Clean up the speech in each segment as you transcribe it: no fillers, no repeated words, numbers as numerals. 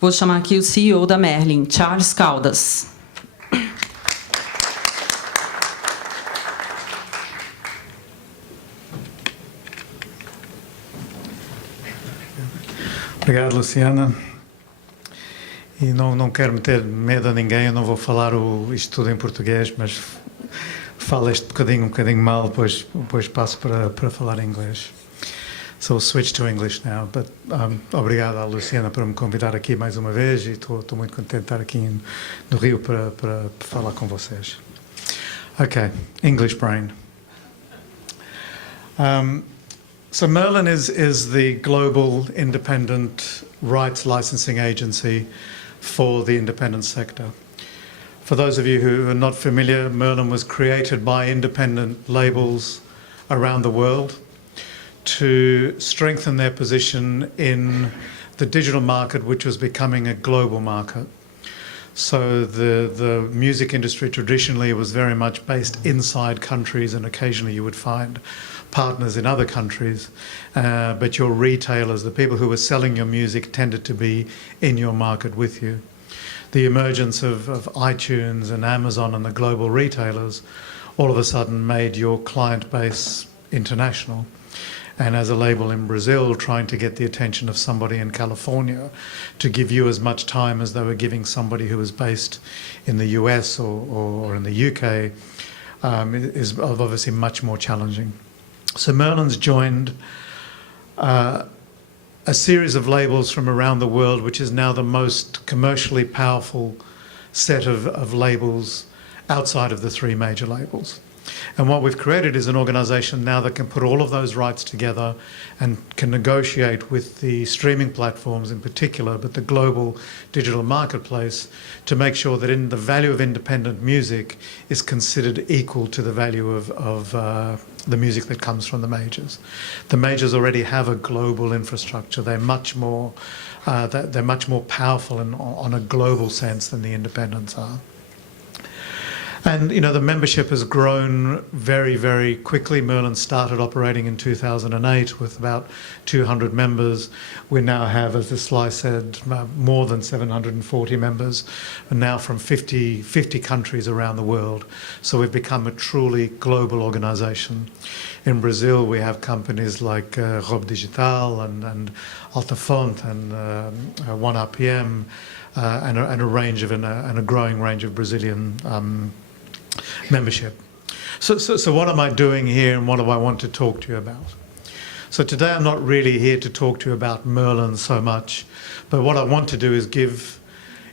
Vou chamar aqui o CEO da Merlin, Charles Caldas. Obrigado, Luciana. E não quero meter medo a ninguém, eu não vou falar isto tudo em português, mas falo este um bocadinho mal, depois passo para falar em inglês. So we'll switch to English now, but obrigado à Luciana por me convidar aqui mais uma vez e estou muito contente de estar aqui no Rio para falar com vocês. Okay, English brain. So Merlin is the global independent rights licensing agency for the independent sector. For those of you who are not familiar, Merlin was created by independent labels around the world to strengthen their position in the digital market, which was becoming a global market. So the music industry traditionally was very much based inside countries, and occasionally you would find partners in other countries, but your retailers, the people who were selling your music, tended to be in your market with you. The emergence of iTunes and Amazon and the global retailers all of a sudden made your client base international. And as a label in Brazil, trying to get the attention of somebody in California to give you as much time as they were giving somebody who was based in the US or in the UK is obviously much more challenging. So Merlin's joined a series of labels from around the world, which is now the most commercially powerful set of labels outside of the three major labels. And what we've created is an organisation now that can put all of those rights together and can negotiate with the streaming platforms in particular, but the global digital marketplace, to make sure that the value of independent music is considered equal to the value of the music that comes from the majors. The majors already have a global infrastructure. They're much more powerful on a global sense than the independents are. And, you know, the membership has grown very, very quickly. Merlin started operating in 2008 with about 200 members. We now have, as the slide said, more than 740 members, and now from 50 countries around the world. So we've become a truly global organisation. In Brazil, we have companies like Rob Digital and Altafont and 1RPM and a growing range of Brazilian membership. So what am I doing here and what do I want to talk to you about? So today I'm not really here to talk to you about Merlin so much, but what I want to do is give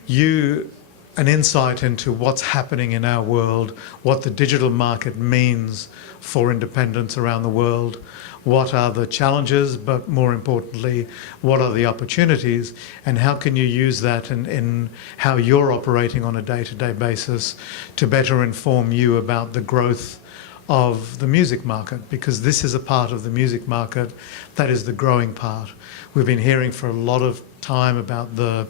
you an insight into what's happening in our world, what the digital market means for independents around the world, what are the challenges, but more importantly, what are the opportunities, and how can you use that in how you're operating on a day-to-day basis to better inform you about the growth of the music market, because this is a part of the music market that is the growing part. We've been hearing for a lot of time about the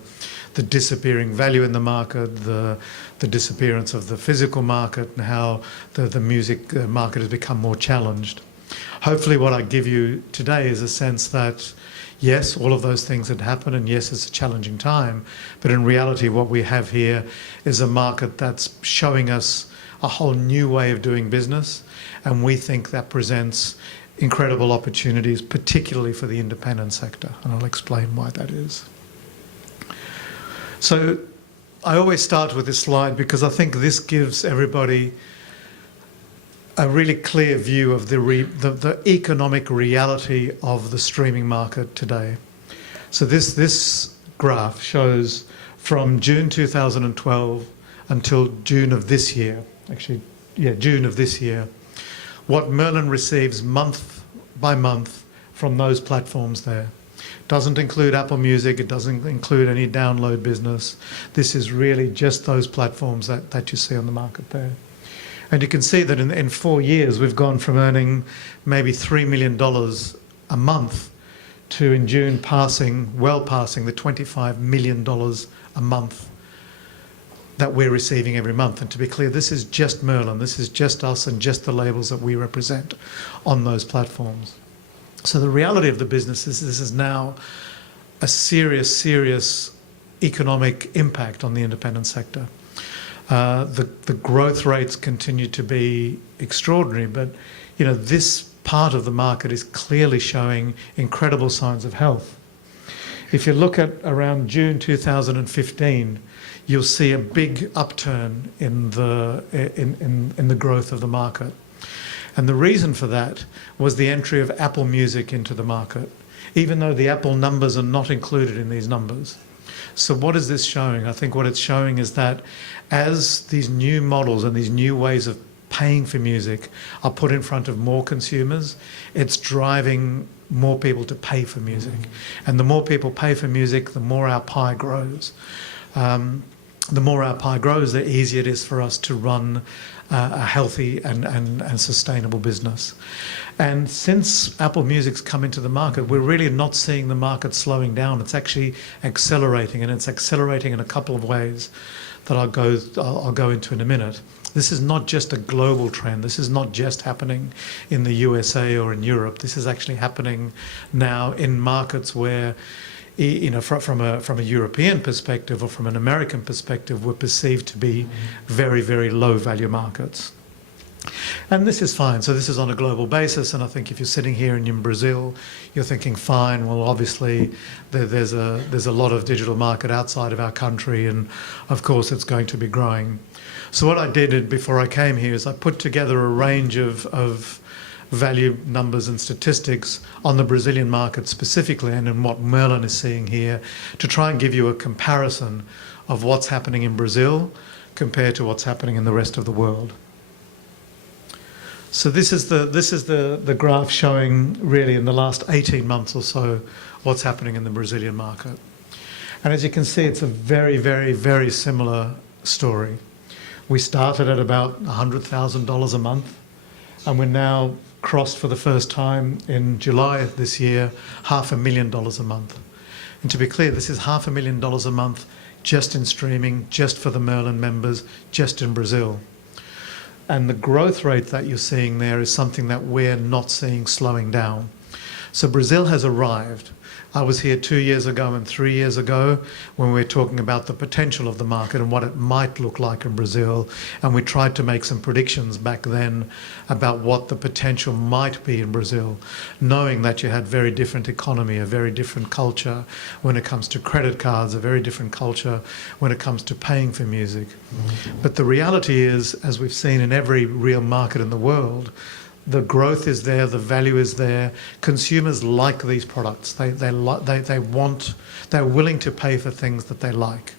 disappearing value in the market, the disappearance of the physical market, and how the music market has become more challenged. Hopefully what I give you today is a sense that, yes, all of those things had happened, and yes, it's a challenging time, but in reality what we have here is a market that's showing us a whole new way of doing business, and we think that presents incredible opportunities, particularly for the independent sector, and I'll explain why that is. So I always start with this slide because I think this gives everybody a really clear view of the economic reality of the streaming market today. So this graph shows from June 2012 until June of this year, June of this year, what Merlin receives month by month from those platforms there. Doesn't include Apple Music, it doesn't include any download business. This is really just those platforms that you see on the market there. And you can see that in 4 years we've gone from earning maybe $3 million a month to in June well passing the $25 million a month that we're receiving every month. And to be clear, this is just Merlin, this is just us and just the labels that we represent on those platforms. So the reality of the business is this is now a serious economic impact on the independent sector. The growth rates continue to be extraordinary, but this part of the market is clearly showing incredible signs of health. If you look at around June 2015, you'll see a big upturn in the growth of the market. And the reason for that was the entry of Apple Music into the market, even though the Apple numbers are not included in these numbers. So what is this showing? I think what it's showing is that as these new models and these new ways of paying for music are put in front of more consumers, it's driving more people to pay for music. And the more people pay for music, the more our pie grows. The more our pie grows, the easier it is for us to run a healthy and sustainable business. And since Apple Music's come into the market, we're really not seeing the market slowing down. It's actually accelerating, and it's accelerating in a couple of ways that I'll go into in a minute. This is not just a global trend. This is not just happening in the USA or in Europe. This is actually happening now in markets where, from a European perspective or from an American perspective, were perceived to be very, very low value markets. And this is fine. So this is on a global basis, and I think if you're sitting here and in Brazil, you're thinking, fine, well, obviously there's a lot of digital market outside of our country, and of course it's going to be growing. So what I did before I came here is I put together a range of value numbers and statistics on the Brazilian market specifically, and in what Merlin is seeing here, to try and give you a comparison of what's happening in Brazil compared to what's happening in the rest of the world. So this is the graph showing really in the last 18 months or so what's happening in the Brazilian market. And as you can see, it's a very, very, very similar story. We started at about $100,000 a month, and we're now crossed for the first time in July of this year $500,000 a month. And to be clear, this is $500,000 a month just in streaming, just for the Merlin members, just in Brazil. And the growth rate that you're seeing there is something that we're not seeing slowing down. So Brazil has arrived. I was here 2 years ago and 3 years ago when we were talking about the potential of the market and what it might look like in Brazil. And we tried to make some predictions back then about what the potential might be in Brazil, knowing that you had very different economy, a very different culture when it comes to credit cards, a very different culture when it comes to paying for music. But the reality is, as we've seen in every real market in the world, the growth is there, the value is there. Consumers like these products. They're willing to pay for things that they like.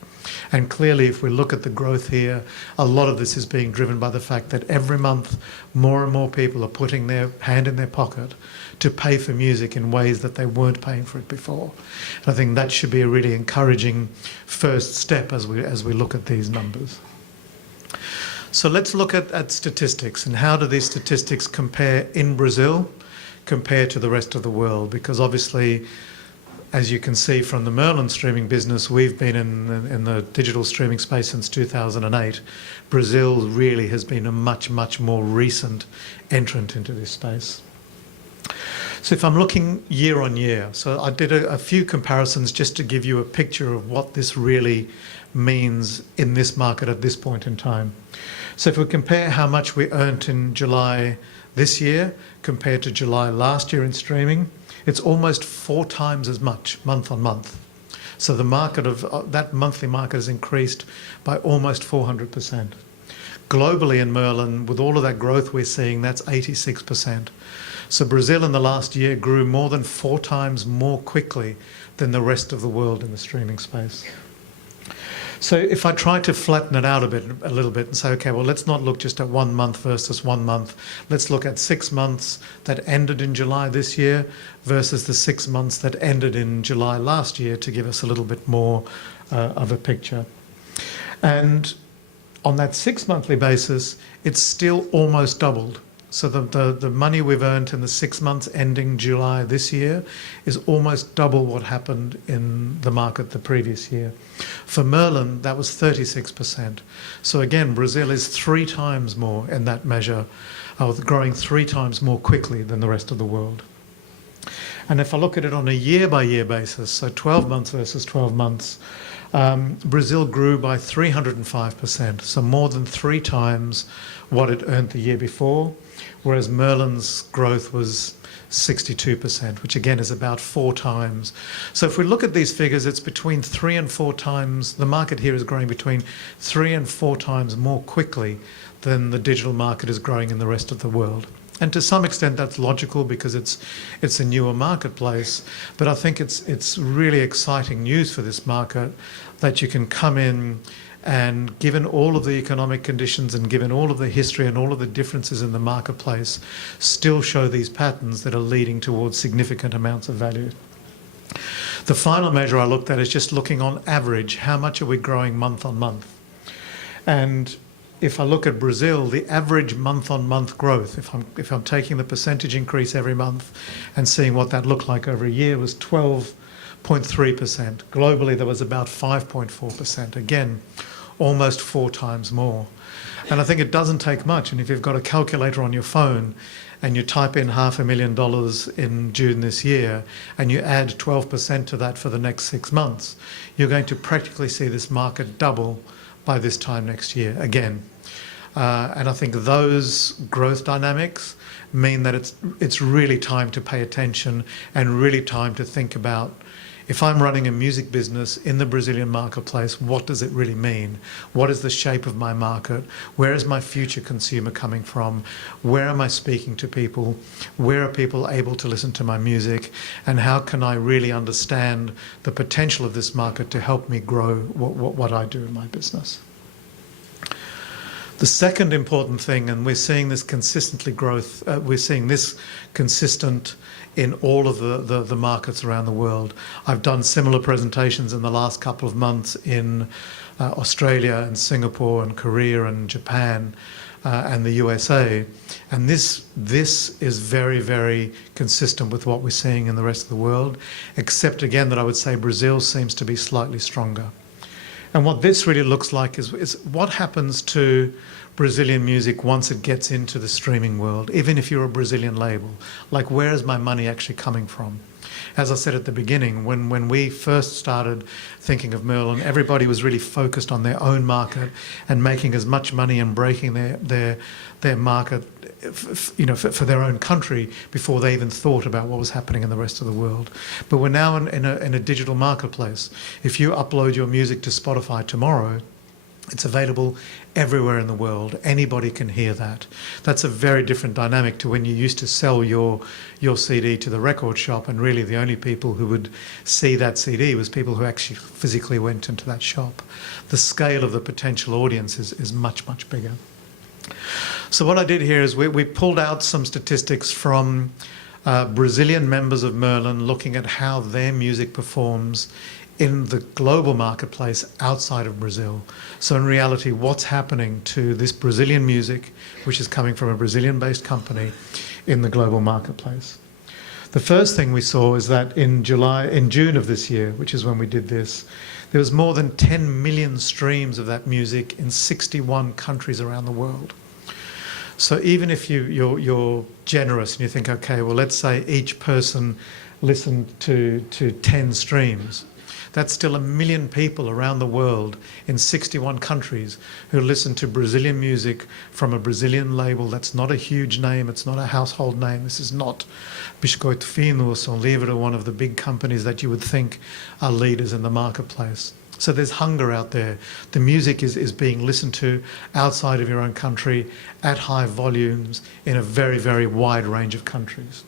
And clearly, if we look at the growth here, a lot of this is being driven by the fact that every month more and more people are putting their hand in their pocket to pay for music in ways that they weren't paying for it before. And I think that should be a really encouraging first step as we look at these numbers. So let's look at statistics, and how do these statistics compare in Brazil compared to the rest of the world? Because obviously, as you can see from the Merlin streaming business, we've been in the digital streaming space since 2008. Brazil really has been a much, much more recent entrant into this space. So if I'm looking year on year, so I did a few comparisons just to give you a picture of what this really means in this market at this point in time. So if we compare how much we earned in July this year compared to July last year in streaming, it's almost 4 times as much month on month. So the market of that monthly market has increased by almost 400%. Globally in Merlin, with all of that growth we're seeing, that's 86%. So Brazil in the last year grew more than 4 times more quickly than the rest of the world in the streaming space. So if I try to flatten it out a little bit and say, okay, well, let's not look just at 1 month versus 1 month. Let's look at 6 months that ended in July this year versus the 6 months that ended in July last year to give us a little bit more of a picture. And on that 6 monthly basis, it's still almost doubled. So the money we've earned in the 6 months ending July this year is almost double what happened in the market the previous year. For Merlin, that was 36%. So again, Brazil is 3 times more in that measure, growing 3 times more quickly than the rest of the world. And if I look at it on a year-by-year basis, so 12 months versus 12 months, Brazil grew by 305%, so more than 3 times what it earned the year before, whereas Merlin's growth was 62%, which again is about 4 times. So if we look at these figures, it's between 3 and 4 times, the market here is growing between 3 and 4 times more quickly than the digital market is growing in the rest of the world. And to some extent that's logical because it's a newer marketplace, but I think it's really exciting news for this market that you can come in and, given all of the economic conditions and given all of the history and all of the differences in the marketplace, still show these patterns that are leading towards significant amounts of value. The final measure I looked at is just looking on average, how much are we growing month on month? And if I look at Brazil, the average month-on-month growth, if I'm taking the percentage increase every month and seeing what that looked like over a year, was 12.3%. Globally, there was about 5.4%. Again, almost 4 times more. And I think it doesn't take much. And if you've got a calculator on your phone and you type in $500,000 in June this year and you add 12% to that for the next 6 months, you're going to practically see this market double by this time next year again. And I think those growth dynamics mean that it's really time to pay attention and really time to think about, if I'm running a music business in the Brazilian marketplace, what does it really mean? What is the shape of my market? Where is my future consumer coming from? Where am I speaking to people? Where are people able to listen to my music? And how can I really understand the potential of this market to help me grow what I do in my business? The second important thing, and we're seeing this consistently growth, we're seeing this consistent in all of the markets around the world. I've done similar presentations in the last couple of months in Australia and Singapore and Korea and Japan and the USA. And this is very, very consistent with what we're seeing in the rest of the world, except again that I would say Brazil seems to be slightly stronger. And what this really looks like is what happens to Brazilian music once it gets into the streaming world, even if you're a Brazilian label. Like, where is my money actually coming from? As I said at the beginning, when we first started thinking of Merlin, everybody was really focused on their own market and making as much money and breaking their market, for their own country before they even thought about what was happening in the rest of the world. But we're now in a digital marketplace. If you upload your music to Spotify tomorrow, it's available everywhere in the world. Anybody can hear that. That's a very different dynamic to when you used to sell your CD to the record shop, and really the only people who would see that CD was people who actually physically went into that shop. The scale of the potential audience is much, much bigger. So what I did here is we pulled out some statistics from Brazilian members of Merlin, looking at how their music performs in the global marketplace outside of Brazil. So in reality, what's happening to this Brazilian music, which is coming from a Brazilian-based company, in the global marketplace? The first thing we saw is that in June of this year, which is when we did this, there was more than 10 million streams of that music in 61 countries around the world. So even if you're generous and you think, okay, well, let's say each person listened to 10 streams, that's still 1 million people around the world in 61 countries who listen to Brazilian music from a Brazilian label. That's not a huge name. It's not a household name. This is not Biscoito Fino or Som Livre, one of the big companies that you would think are leaders in the marketplace. So there's hunger out there. The music is being listened to outside of your own country at high volumes in a very, very wide range of countries.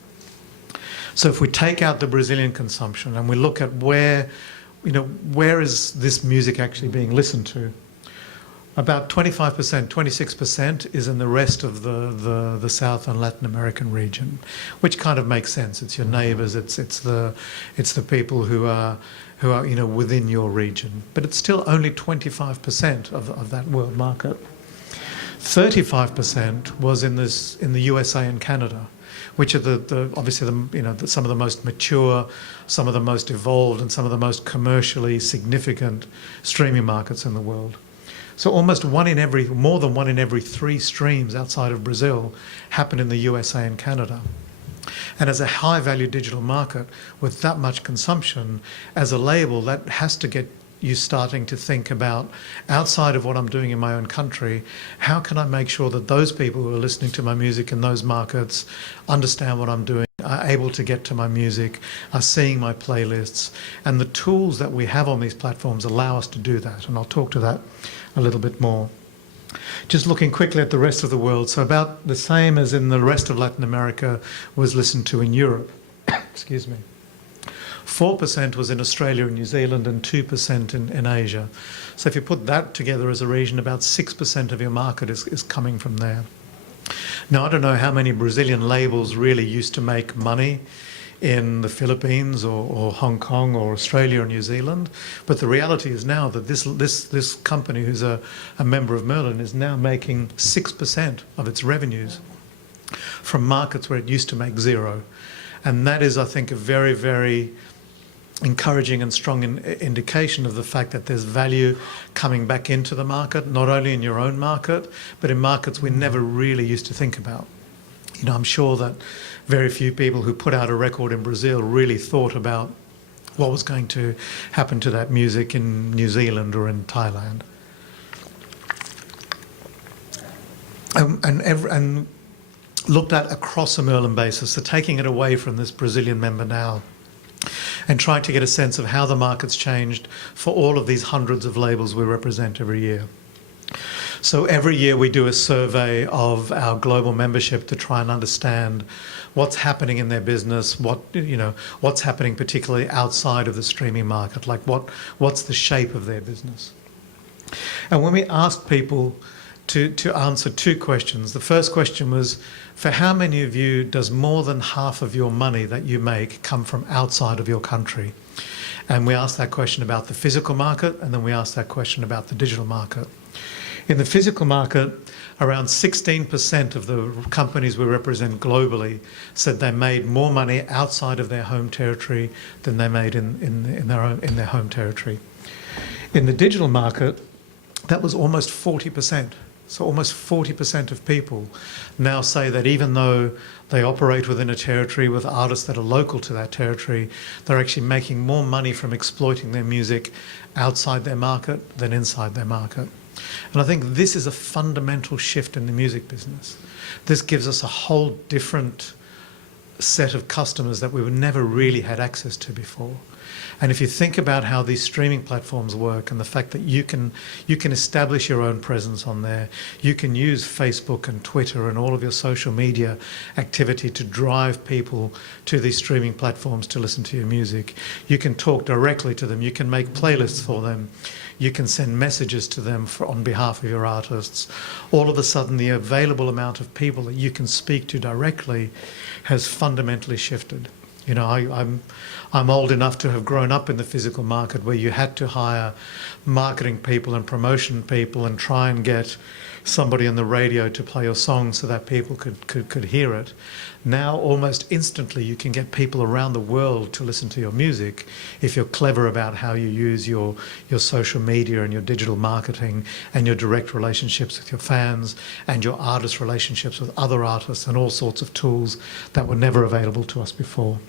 So if we take out the Brazilian consumption and we look at where is this music actually being listened to? About 25%, 26% is in the rest of the South and Latin American region, which kind of makes sense. It's your neighbours, it's the people who are within your region. But it's still only 25% of that world market. 35% was in the USA and Canada, which are obviously some of the most mature, some of the most evolved, and some of the most commercially significant streaming markets in the world. So almost more than one in every 3 streams outside of Brazil happen in the USA and Canada. And as a high-value digital market with that much consumption, as a label, that has to get you starting to think about, outside of what I'm doing in my own country, how can I make sure that those people who are listening to my music in those markets understand what I'm doing, are able to get to my music, are seeing my playlists, and the tools that we have on these platforms allow us to do that. And I'll talk to that a little bit more. Just looking quickly at the rest of the world, so about the same as in the rest of Latin America was listened to in Europe. Excuse me. 4% was in Australia and New Zealand and 2% in Asia. So if you put that together as a region, about 6% of your market is coming from there. Now, I don't know how many Brazilian labels really used to make money in the Philippines or Hong Kong or Australia or New Zealand, but the reality is now that this company, who's a member of Merlin, is now making 6% of its revenues from markets where it used to make zero. And that is, I think, a very, very encouraging and strong indication of the fact that there's value coming back into the market, not only in your own market, but in markets we never really used to think about. You know, I'm sure that very few people who put out a record in Brazil really thought about what was going to happen to that music in New Zealand or in Thailand. And looked at across a Merlin basis, so taking it away from this Brazilian member now, and trying to get a sense of how the market's changed for all of these hundreds of labels we represent every year. So every year we do a survey of our global membership to try and understand what's happening in their business, what's happening particularly outside of the streaming market, like what's the shape of their business. And when we asked people to answer two questions, the first question was, for how many of you does more than half of your money that you make come from outside of your country? And we asked that question about the physical market, and then we asked that question about the digital market. In the physical market, around 16% of the companies we represent globally said they made more money outside of their home territory than they made in their home territory. In the digital market, that was almost 40%. So almost 40% of people now say that even though they operate within a territory with artists that are local to that territory, they're actually making more money from exploiting their music outside their market than inside their market. And I think this is a fundamental shift in the music business. This gives us a whole different set of customers that we would never really had access to before. And if you think about how these streaming platforms work and the fact that you can establish your own presence on there, you can use Facebook and Twitter and all of your social media activity to drive people to these streaming platforms to listen to your music. You can talk directly to them. You can make playlists for them. You can send messages to them on behalf of your artists. All of a sudden, the available amount of people that you can speak to directly has fundamentally shifted. You know, I'm old enough to have grown up in the physical market where you had to hire marketing people and promotion people and try and get somebody on the radio to play your song so that people could hear it. Now, almost instantly, you can get people around the world to listen to your music if you're clever about how you use your social media and your digital marketing and your direct relationships with your fans and your artist relationships with other artists and all sorts of tools that were never available to us before.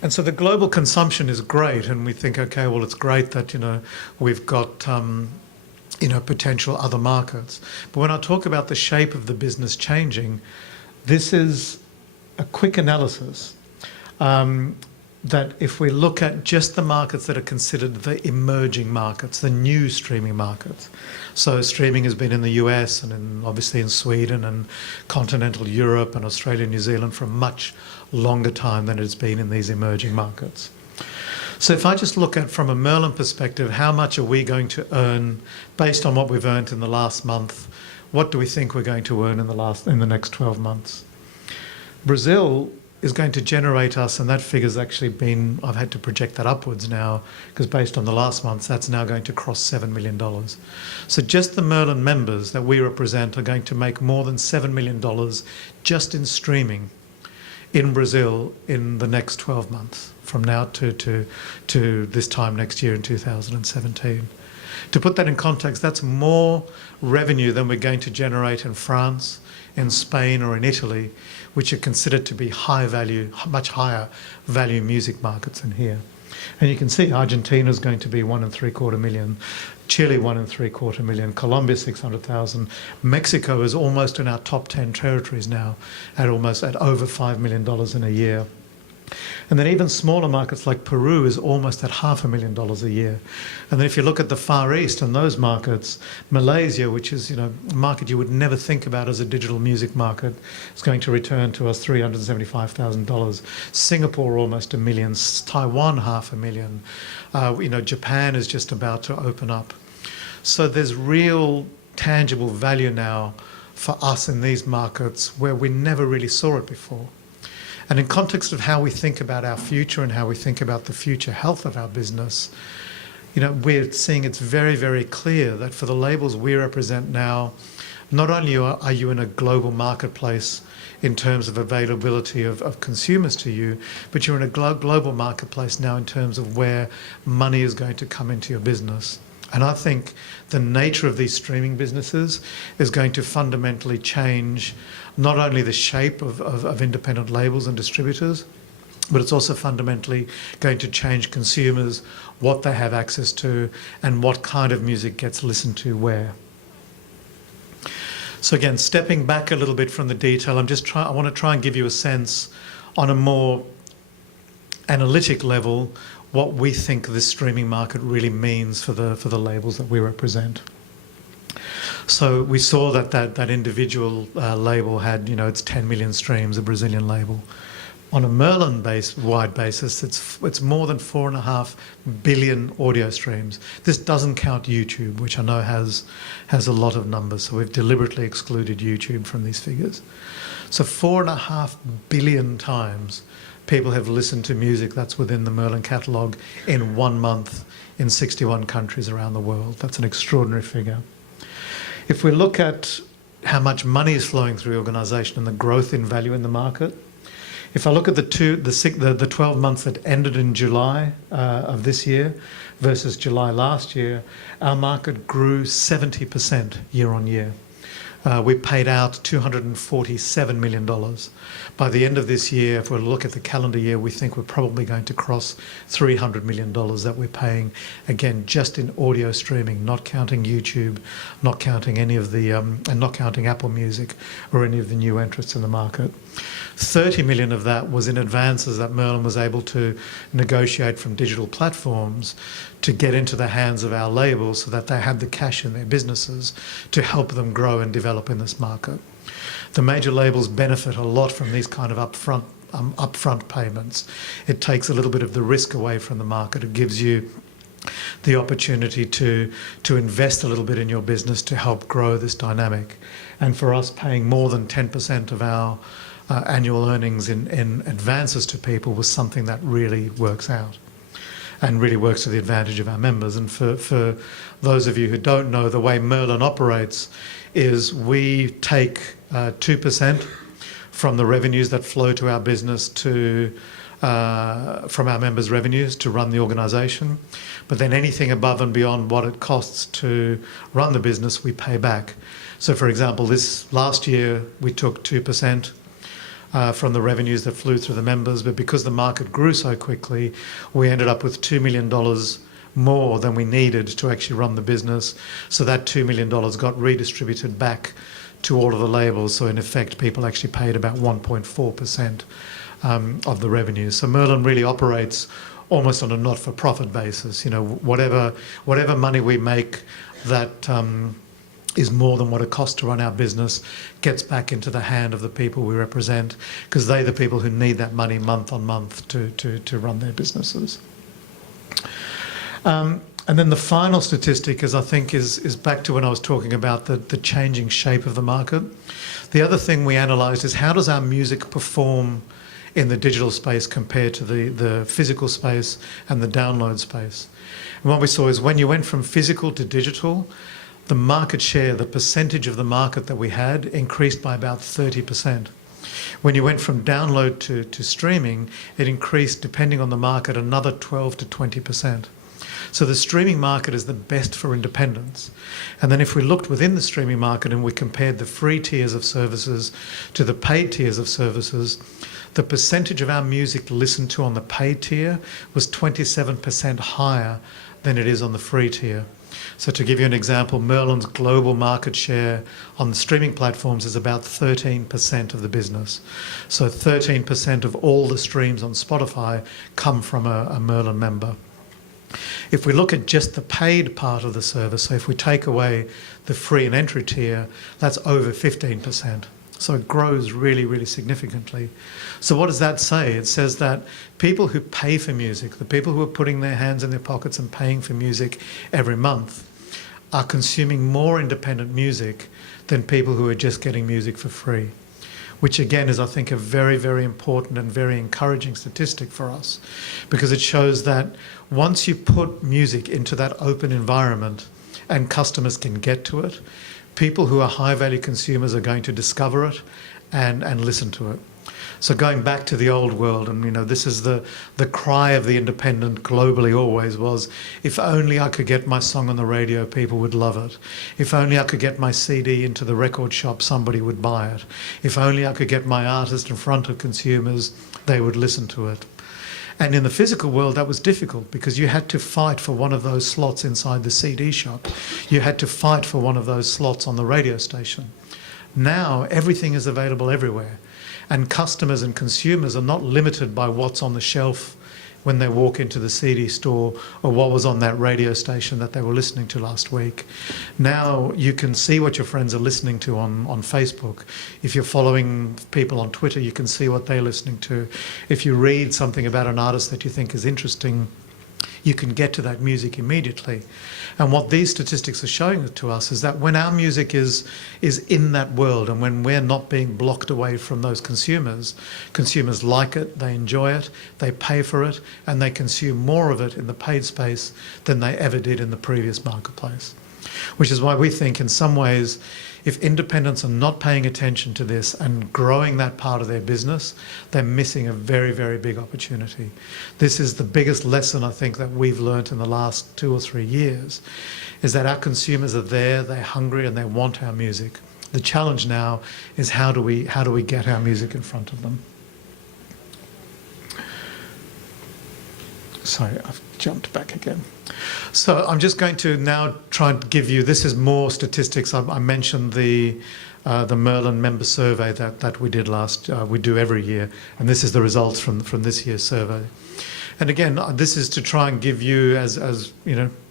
And so the global consumption is great, and we think, okay, well, it's great that, you know, we've got potential other markets. But when I talk about the shape of the business changing, this is a quick analysis that if we look at just the markets that are considered the emerging markets, the new streaming markets. So streaming has been in the US and obviously in Sweden and continental Europe and Australia and New Zealand for a much longer time than it's been in these emerging markets. So if I just look at, from a Merlin perspective, how much are we going to earn based on what we've earned in the last month? What do we think we're going to earn in the next 12 months? Brazil is going to generate us, and that figure's actually been, I've had to project that upwards now, because based on the last month, that's now going to cross $7 million. So just the Merlin members that we represent are going to make more than $7 million just in streaming in Brazil in the next 12 months, from now to this time next year in 2017. To put that in context, that's more revenue than we're going to generate in France, in Spain or in Italy, which are considered to be high value, much higher value music markets than here. And you can see Argentina is going to be 1.75 million, Chile 1.75 million, Colombia 600,000. Mexico is almost in our top 10 territories now, at over $5 million in a year. And then even smaller markets like Peru is almost at $500,000 a year. And then if you look at the Far East and those markets, Malaysia, which is a market you would never think about as a digital music market, is going to return to us $375,000. Singapore almost $1 million, Taiwan $500,000. Japan is just about to open up. So there's real tangible value now for us in these markets where we never really saw it before. And in context of how we think about our future and how we think about the future health of our business, we're seeing it's very, very clear that for the labels we represent now, not only are you in a global marketplace in terms of availability of consumers to you, but you're in a global marketplace now in terms of where money is going to come into your business. And I think the nature of these streaming businesses is going to fundamentally change not only the shape of independent labels and distributors, but it's also fundamentally going to change consumers, what they have access to, and what kind of music gets listened to where. So again, stepping back a little bit from the detail, I want to try and give you a sense on a more analytic level what we think this streaming market really means for the labels that we represent. So we saw that individual label had, it's 10 million streams, a Brazilian label. On a Merlin-wide basis, it's more than 4.5 billion audio streams. This doesn't count YouTube, which I know has a lot of numbers, so we've deliberately excluded YouTube from these figures. So 4.5 billion times people have listened to music that's within the Merlin catalogue in 1 month in 61 countries around the world. That's an extraordinary figure. If we look at how much money is flowing through the organisation and the growth in value in the market, if I look at the 12 months that ended in July of this year versus July last year, our market grew 70% year on year. We paid out $247 million. By the end of this year, if we look at the calendar year, we think we're probably going to cross $300 million that we're paying, again, just in audio streaming, not counting YouTube, not counting any of the, and not counting Apple Music or any of the new entrants in the market. 30 million of that was in advances that Merlin was able to negotiate from digital platforms to get into the hands of our labels so that they had the cash in their businesses to help them grow and develop in this market. The major labels benefit a lot from these kind of upfront payments. It takes a little bit of the risk away from the market. It gives you the opportunity to invest a little bit in your business to help grow this dynamic. And for us, paying more than 10% of our annual earnings in advances to people was something that really works out and really works to the advantage of our members. And for those of you who don't know, the way Merlin operates is we take 2% from the revenues that flow to our business from our members' revenues to run the organisation. But then anything above and beyond what it costs to run the business, we pay back. So for example, this last year, we took 2% from the revenues that flew through the members, but because the market grew so quickly, we ended up with $2 million more than we needed to actually run the business. So that $2 million got redistributed back to all of the labels. So in effect, people actually paid about 1.4% of the revenues. So Merlin really operates almost on a not-for-profit basis. Whatever money we make that is more than what it costs to run our business gets back into the hand of the people we represent, because they're the people who need that money month on month to run their businesses. And then the final statistic is back to when I was talking about the changing shape of the market. The other thing we analysed is how does our music perform in the digital space compared to the physical space and the download space. And what we saw is when you went from physical to digital, the market share, the percentage of the market that we had increased by about 30%. When you went from download to streaming, it increased, depending on the market, another 12 to 20%. So the streaming market is the best for independents. And then if we looked within the streaming market and we compared the free tiers of services to the paid tiers of services, the percentage of our music listened to on the paid tier was 27% higher than it is on the free tier. So to give you an example, Merlin's global market share on the streaming platforms is about 13% of the business. So 13% of all the streams on Spotify come from a Merlin member. If we look at just the paid part of the service, so if we take away the free and entry tier, that's over 15%. So it grows really, really significantly. So what does that say? It says that people who pay for music, the people who are putting their hands in their pockets and paying for music every month, are consuming more independent music than people who are just getting music for free, which again is, I think, a very, very important and very encouraging statistic for us, because it shows that once you put music into that open environment and customers can get to it, people who are high-value consumers are going to discover it and listen to it. So going back to the old world, and this is the cry of the independent globally always was, if only I could get my song on the radio, people would love it. If only I could get my CD into the record shop, somebody would buy it. If only I could get my artist in front of consumers, they would listen to it. And in the physical world, that was difficult because you had to fight for one of those slots inside the CD shop. You had to fight for one of those slots on the radio station. Now, everything is available everywhere. And customers and consumers are not limited by what's on the shelf when they walk into the CD store or what was on that radio station that they were listening to last week. Now you can see what your friends are listening to on Facebook. If you're following people on Twitter, you can see what they're listening to. If you read something about an artist that you think is interesting, you can get to that music immediately. And what these statistics are showing to us is that when our music is in that world and when we're not being blocked away from those consumers like it, they enjoy it, they pay for it, and they consume more of it in the paid space than they ever did in the previous marketplace. Which is why we think in some ways, if independents are not paying attention to this and growing that part of their business, they're missing a very, very big opportunity. This is the biggest lesson I think that we've learnt in the last 2 or 3 years, is that our consumers are there, they're hungry and they want our music. The challenge now is how do we get our music in front of them? Sorry, I've jumped back again. So I'm just going to now try and give you, this is more statistics. I mentioned the Merlin member survey that we did we do every year, and this is the results from this year's survey. And again, this is to try and give you, as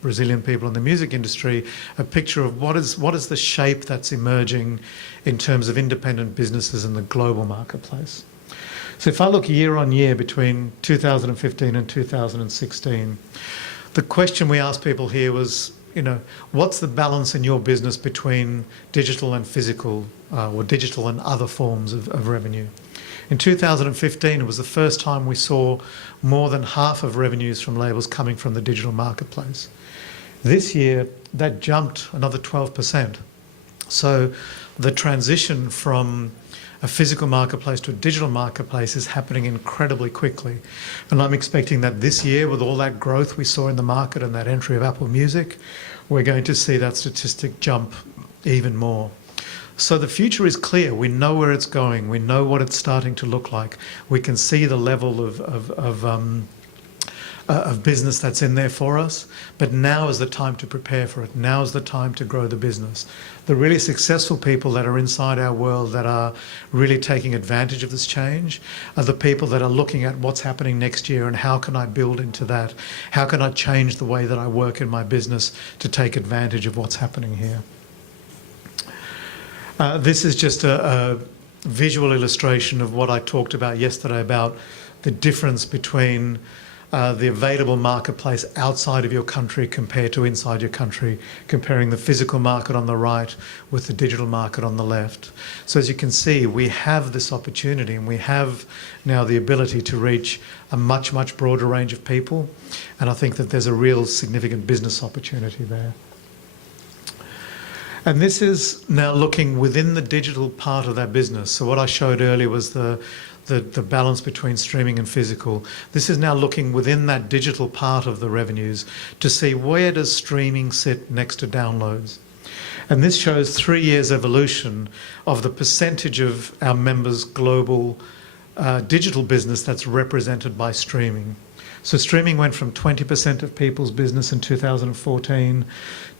Brazilian people in the music industry, a picture of what is the shape that's emerging in terms of independent businesses in the global marketplace. So if I look year on year between 2015 and 2016, the question we asked people here was, what's the balance in your business between digital and physical, or digital and other forms of revenue? In 2015, it was the first time we saw more than half of revenues from labels coming from the digital marketplace. This year, that jumped another 12%. So the transition from a physical marketplace to a digital marketplace is happening incredibly quickly. And I'm expecting that this year, with all that growth we saw in the market and that entry of Apple Music, we're going to see that statistic jump even more. So the future is clear. We know where it's going. We know what it's starting to look like. We can see the level of business that's in there for us, but now is the time to prepare for it. Now is the time to grow the business. The really successful people that are inside our world that are really taking advantage of this change are the people that are looking at what's happening next year and how can I build into that? How can I change the way that I work in my business to take advantage of what's happening here? This is just a visual illustration of what I talked about yesterday about the difference between the available marketplace outside of your country compared to inside your country, comparing the physical market on the right with the digital market on the left. So as you can see, we have this opportunity and we have now the ability to reach a much, much broader range of people. And I think that there's a real significant business opportunity there. And this is now looking within the digital part of that business. So what I showed earlier was the the balance between streaming and physical. This is now looking within that digital part of the revenues to see where does streaming sit next to downloads. And this shows 3 years evolution of the percentage of our members' global digital business that's represented by streaming. So streaming went from 20% of people's business in 2014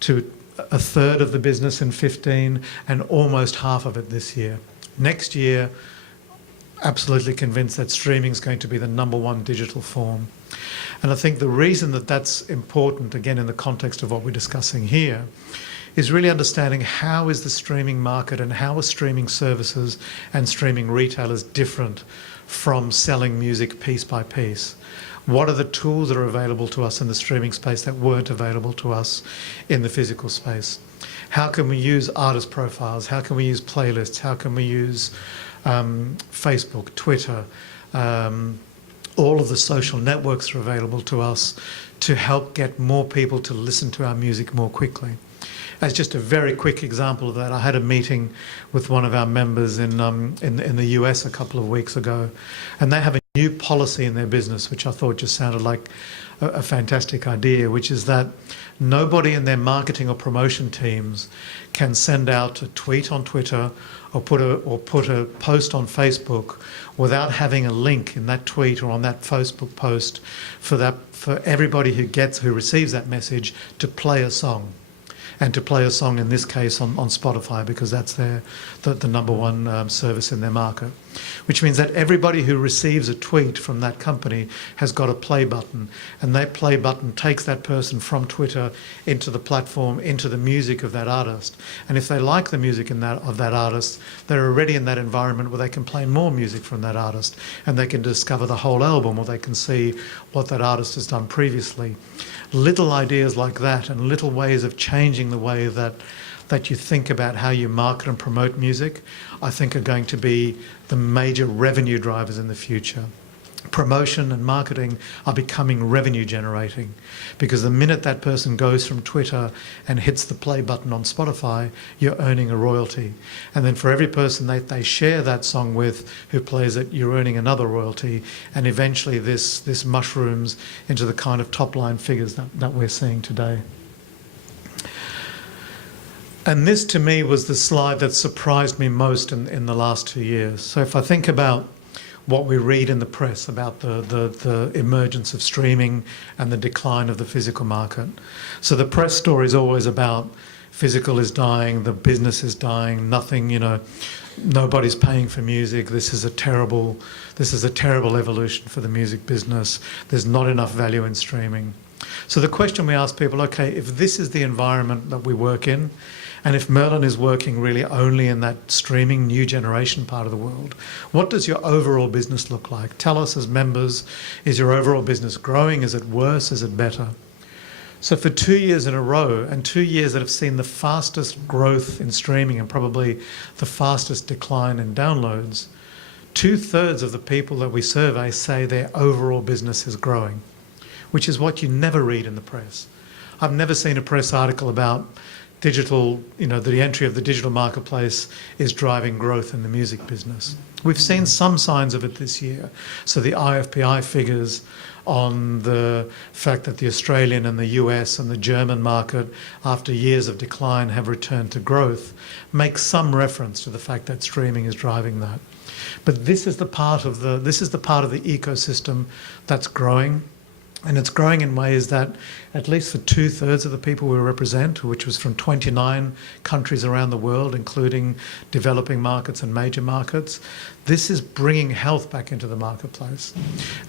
to a third of the business in 15 and almost half of it this year. Next year, absolutely convinced that streaming is going to be the #1 digital form. And I think the reason that that's important, again, in the context of what we're discussing here, is really understanding how is the streaming market and how are streaming services and streaming retailers different from selling music piece by piece. What are the tools that are available to us in the streaming space that weren't available to us in the physical space? How can we use artist profiles? How can we use playlists? How can we use Facebook, Twitter, all of the social networks that are available to us to help get more people to listen to our music more quickly? As just a very quick example of that, I had a meeting with one of our members in the US a couple of weeks ago, and they have a new policy in their business, which I thought just sounded like a fantastic idea, which is that nobody in their marketing or promotion teams can send out a tweet on Twitter or put a post on Facebook without having a link in that tweet or on that Facebook post for everybody who receives that message to play a song. And to play a song, in this case, on Spotify, because that's the #1 service in their market. Which means that everybody who receives a tweet from that company has got a play button. And that play button takes that person from Twitter into the platform, into the music of that artist. And if they like the music of that artist, they're already in that environment where they can play more music from that artist. And they can discover the whole album, or they can see what that artist has done previously. Little ideas like that and little ways of changing the way that you think about how you market and promote music, I think are going to be the major revenue drivers in the future. Promotion and marketing are becoming revenue generating, because the minute that person goes from Twitter and hits the play button on Spotify, you're earning a royalty. And then for every person that they share that song with who plays it, you're earning another royalty. And eventually this mushrooms into the kind of top line figures that we're seeing today. And this to me was the slide that surprised me most in the last 2 years. So if I think about what we read in the press about the emergence of streaming and the decline of the physical market. So the press story is always about physical is dying, the business is dying, nothing, nobody's paying for music, this is a terrible evolution for the music business, there's not enough value in streaming. So the question we ask people, okay, if this is the environment that we work in, and if Merlin is working really only in that streaming new generation part of the world, what does your overall business look like? Tell us as members, is your overall business growing? Is it worse? Is it better? So for 2 years in a row, and 2 years that have seen the fastest growth in streaming and probably the fastest decline in downloads, 2/3 of the people that we survey say their overall business is growing, which is what you never read in the press. I've never seen a press article about digital, the entry of the digital marketplace is driving growth in the music business. We've seen some signs of it this year. So the IFPI figures on the fact that the Australian and the US and the German market, after years of decline, have returned to growth, make some reference to the fact that streaming is driving that. But this is the part of the ecosystem that's growing. And it's growing in ways that, at least for 2/3 of the people we represent, which was from 29 countries around the world, including developing markets and major markets, this is bringing health back into the marketplace.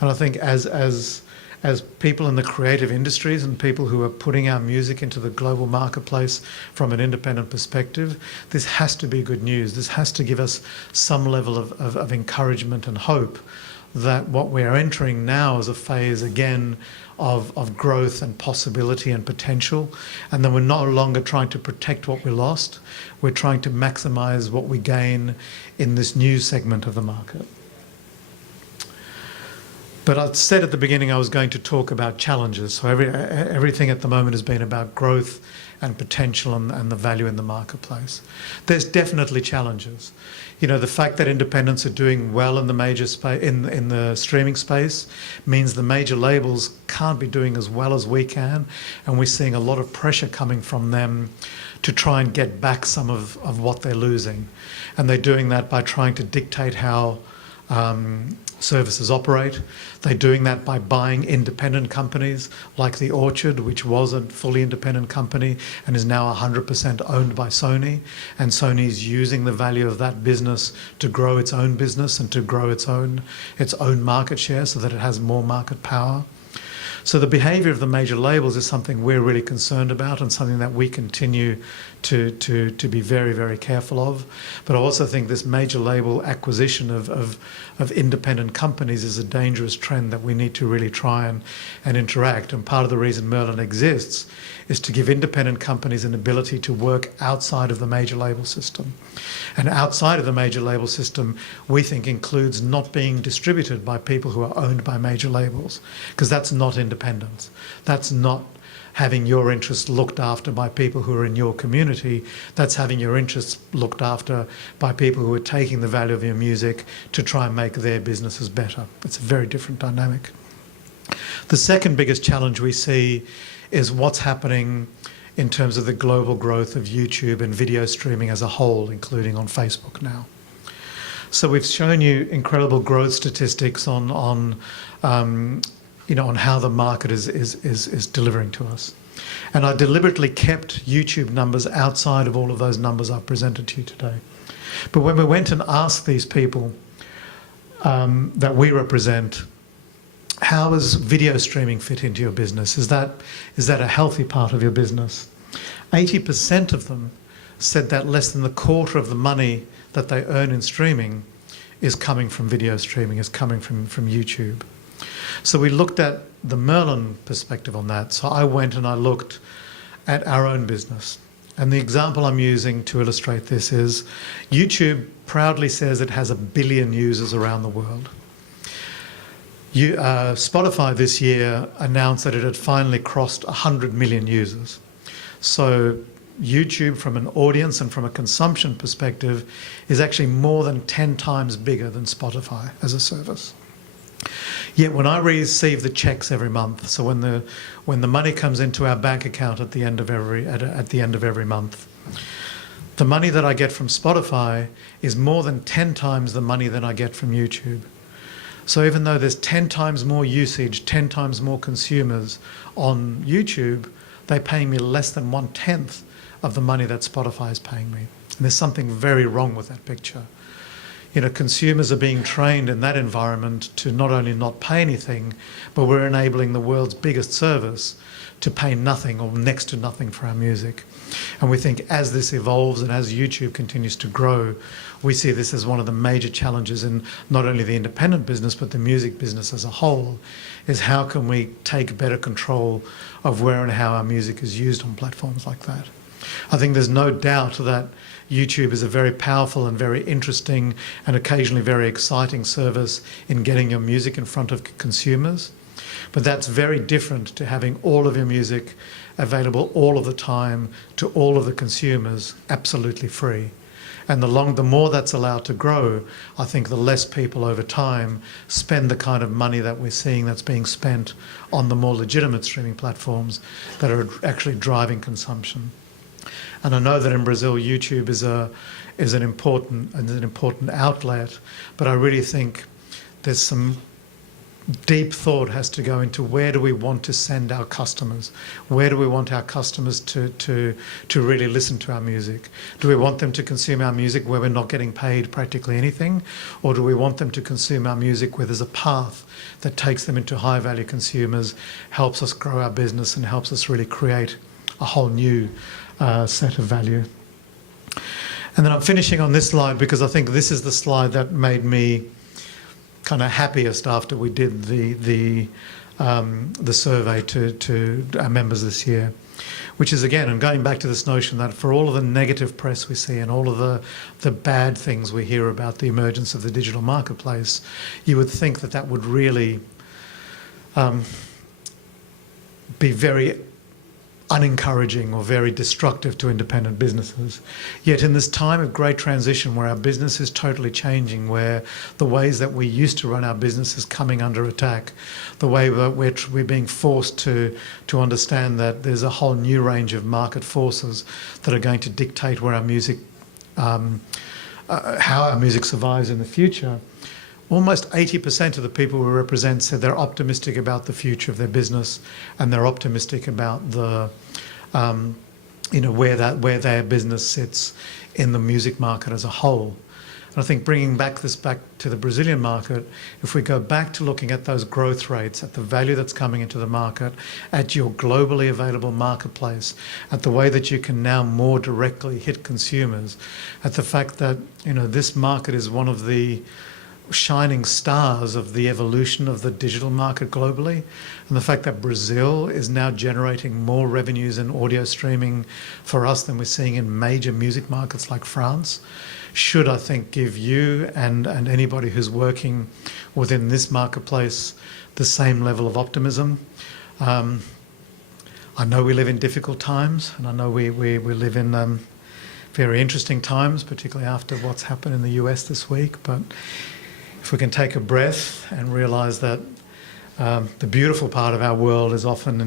And I think as people in the creative industries and people who are putting our music into the global marketplace from an independent perspective, this has to be good news. This has to give us some level of encouragement and hope that what we are entering now is a phase again of growth and possibility and potential, and then we're no longer trying to protect what we lost, we're trying to maximize what we gain in this new segment of the market. But I said at the beginning I was going to talk about challenges. So everything at the moment has been about growth and potential and the value in the marketplace. There's definitely challenges. You know, the fact that independents are doing well in the major space, in the streaming space, means the major labels can't be doing as well as we can, and we're seeing a lot of pressure coming from them to try and get back some of what they're losing. And they're doing that by trying to dictate how services operate. They're doing that by buying independent companies like The Orchard, which was a fully independent company and is now 100% owned by Sony. And Sony is using the value of that business to grow its own business and to grow its own market share so that it has more market power. So the behaviour of the major labels is something we're really concerned about and something that we continue to be very, very careful of. But I also think this major label acquisition of independent companies is a dangerous trend that we need to really try and interact. And part of the reason Merlin exists is to give independent companies an ability to work outside of the major label system. And outside of the major label system, we think includes not being distributed by people who are owned by major labels, because that's not independence. That's not having your interests looked after by people who are in your community. That's having your interests looked after by people who are taking the value of your music to try and make their businesses better. It's a very different dynamic. The second biggest challenge we see is what's happening in terms of the global growth of YouTube and video streaming as a whole, including on Facebook now. So we've shown you incredible growth statistics on how the market is delivering to us. And I deliberately kept YouTube numbers outside of all of those numbers I've presented to you today. But when we went and asked these people that we represent, how does video streaming fit into your business? Is that a healthy part of your business? 80% of them said that less than a quarter of the money that they earn in streaming is coming from video streaming, is coming from YouTube. So we looked at the Merlin perspective on that. So I went and I looked at our own business. And the example I'm using to illustrate this is YouTube proudly says it has 1 billion users around the world. Spotify this year announced that it had finally crossed 100 million users. So YouTube, from an audience and from a consumption perspective, is actually more than 10 times bigger than Spotify as a service. Yet when I receive the checks every month, so when the money comes into our bank account at the end of every month, the money that I get from Spotify is more than 10 times the money that I get from YouTube. So even though there's 10 times more usage, 10 times more consumers on YouTube, they're paying me less than 1/10 of the money that Spotify is paying me. And there's something very wrong with that picture. You know, consumers are being trained in that environment to not only not pay anything, but we're enabling the world's biggest service to pay nothing or next to nothing for our music. And we think as this evolves and as YouTube continues to grow, we see this as one of the major challenges in not only the independent business, but the music business as a whole, is how can we take better control of where and how our music is used on platforms like that. I think there's no doubt that YouTube is a very powerful and very interesting and occasionally very exciting service in getting your music in front of consumers. But that's very different to having all of your music available all of the time to all of the consumers, absolutely free. And the more that's allowed to grow, I think the less people over time spend the kind of money that we're seeing that's being spent on the more legitimate streaming platforms that are actually driving consumption. And I know that in Brazil, YouTube is an important outlet, but I really think there's some deep thought has to go into where do we want to send our customers? Where do we want our customers to really listen to our music? Do we want them to consume our music where we're not getting paid practically anything? Or do we want them to consume our music where there's a path that takes them into high-value consumers, helps us grow our business and helps us really create a whole new set of value? And then I'm finishing on this slide because I think this is the slide that made me kind of happiest after we did the survey to our members this year, which is, again, I'm going back to this notion that for all of the negative press we see and all of the bad things we hear about the emergence of the digital marketplace, you would think that that would really be very unencouraging or very destructive to independent businesses. Yet in this time of great transition where our business is totally changing, where the ways that we used to run our business is coming under attack, the way that we're being forced to understand that there's a whole new range of market forces that are going to dictate where our music, how our music survives in the future. Almost 80% of the people we represent said they're optimistic about the future of their business, and they're optimistic about the, where their business sits in the music market as a whole. And I think bringing back to the Brazilian market, if we go back to looking at those growth rates, at the value that's coming into the market, at your globally available marketplace, at the way that you can now more directly hit consumers, at the fact that this market is one of the shining stars of the evolution of the digital market globally, and the fact that Brazil is now generating more revenues in audio streaming for us than we're seeing in major music markets like France, should, I think, give you and anybody who's working within this marketplace the same level of optimism. I know we live in difficult times, and I know we live in very interesting times, particularly after what's happened in the US this week, but if we can take a breath and realise that the beautiful part of our world is often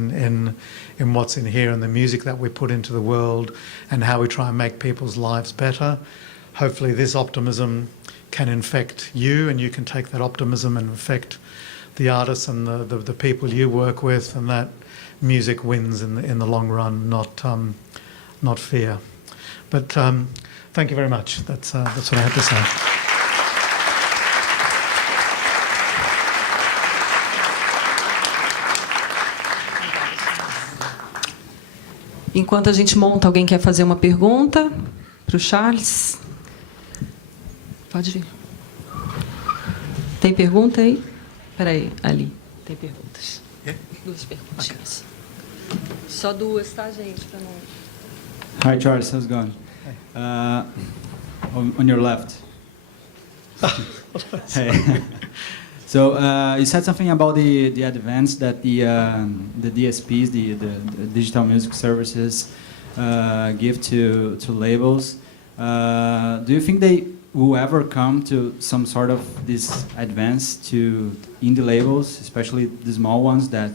in what's in here and the music that we put into the world and how we try and make people's lives better, hopefully this optimism can infect you, and you can take that optimism and infect the artists and the people you work with, and that music wins in the long run, not fear. But thank you very much. That's what I have to say. Enquanto a gente monta, alguém quer fazer uma pergunta para o Charles? Pode vir. Tem pergunta aí? Espera aí, ali. Tem perguntas. Duas perguntinhas. Só duas, tá, gente? Pra não... Hi, Charles. How's it going? On your left. Hey. So you said something about the advance that the DSPs, the digital music services, give to labels. Do you think they will ever come to some sort of this advance to indie labels, especially the small ones that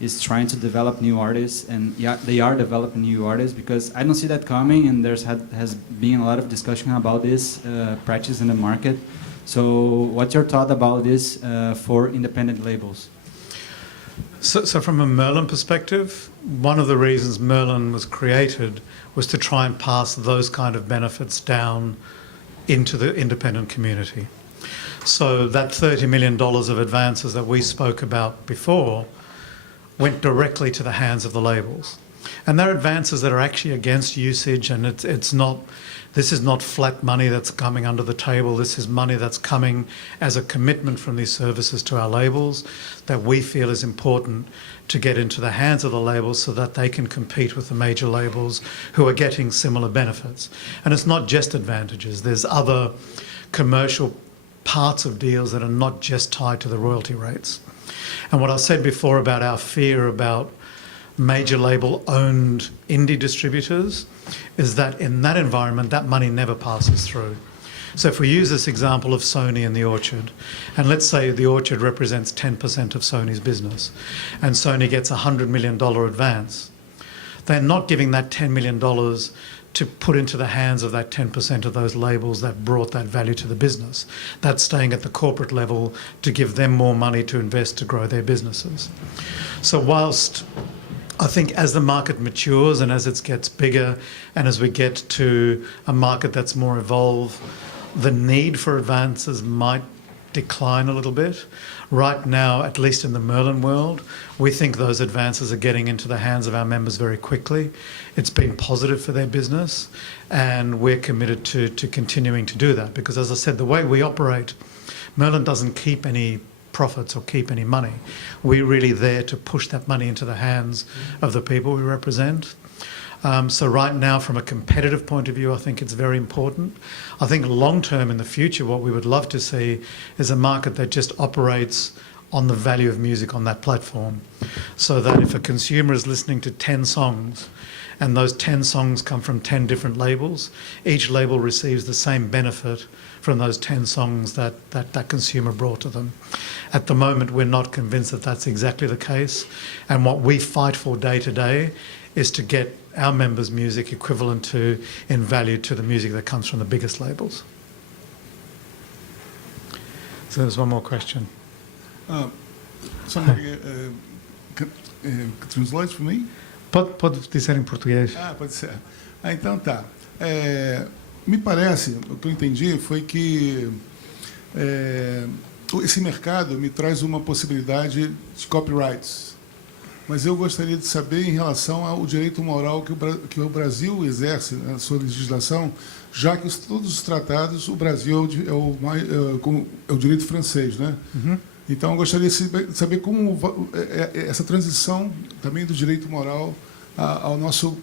is trying to develop new artists, and yeah, they are developing new artists? Because I don't see that coming, and has been a lot of discussion about this practice in the market. So what's your thought about this for independent labels? So from a Merlin perspective, one of the reasons Merlin was created was to try and pass those kind of benefits down into the independent community. So that $30 million of advances that we spoke about before went directly to the hands of the labels. And they're advances that are actually against usage, and this is not flat money that's coming under the table. This is money that's coming as a commitment from these services to our labels that we feel is important to get into the hands of the labels so that they can compete with the major labels who are getting similar benefits. And it's not just advantages. There's other commercial parts of deals that are not just tied to the royalty rates. And what I said before about our fear about major label-owned indie distributors is that in that environment, that money never passes through. So if we use this example of Sony and the Orchard, and let's say the Orchard represents 10% of Sony's business, and Sony gets a $100 million advance, they're not giving that $10 million to put into the hands of that 10% of those labels that brought that value to the business. That's staying at the corporate level to give them more money to invest to grow their businesses. So whilst I think as the market matures and as it gets bigger and as we get to a market that's more evolved, the need for advances might decline a little bit. Right now, at least in the Merlin world, we think those advances are getting into the hands of our members very quickly. It's been positive for their business, and we're committed to continuing to do that because, as I said, the way we operate, Merlin doesn't keep any profits or keep any money. We're really there to push that money into the hands of the people we represent. So right now, from a competitive point of view, I think it's very important. I think long term in the future, what we would love to see is a market that just operates on the value of music on that platform, so that if a consumer is listening to 10 songs and those 10 songs come from 10 different labels, each label receives the same benefit from those 10 songs that consumer brought to them. At the moment, we're not convinced that that's exactly the case, and what we fight for day to day is to get our members' music equivalent to, in value, to the music that comes from the biggest labels. So there's one more question. Somebody translate for me? Pode dizer em português. Pode ser. Então tá. Me parece, o que eu entendi foi que esse mercado me traz uma possibilidade de copyrights. Mas eu gostaria de saber em relação ao direito moral que o Brasil exerce na sua legislação, já que todos os tratados, o Brasil é o direito francês, né? Uhum. Então, eu gostaria de saber como essa transição também do direito moral ao nosso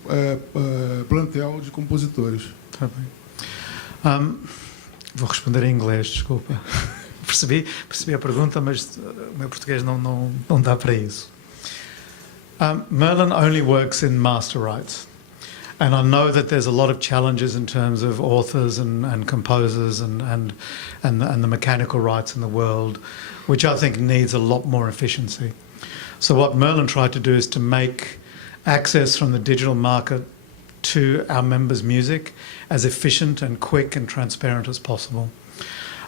plantel de compositores. Tá bem. Vou responder em inglês, desculpa. Percebi a pergunta, mas o meu português não dá para isso. Merlin only works in master rights. And I know that there's a lot of challenges in terms of authors and composers and the mechanical rights in the world, which I think needs a lot more efficiency. So what Merlin tried to do is to make access from the digital market to our members' music as efficient and quick and transparent as possible.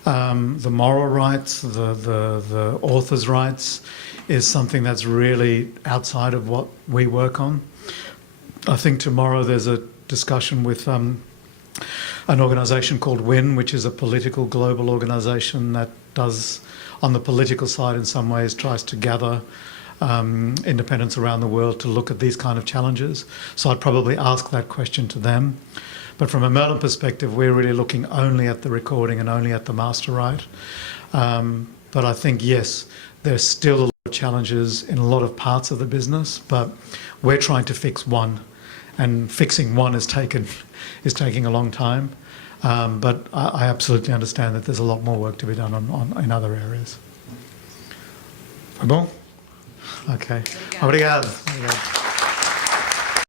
The moral rights, the author's rights is something that's really outside of what we work on. I think tomorrow there's a discussion with an organisation called WIN, which is a political global organisation that does, on the political side in some ways, tries to gather independents around the world to look at these kind of challenges. So I'd probably ask that question to them. But from a Merlin perspective, we're really looking only at the recording and only at the master right. But I think, yes, there's still a lot of challenges in a lot of parts of the business, but we're trying to fix one. And fixing one is taking a long time. But I absolutely understand that there's a lot more work to be done in other areas. Foi bom? Ok. Obrigado.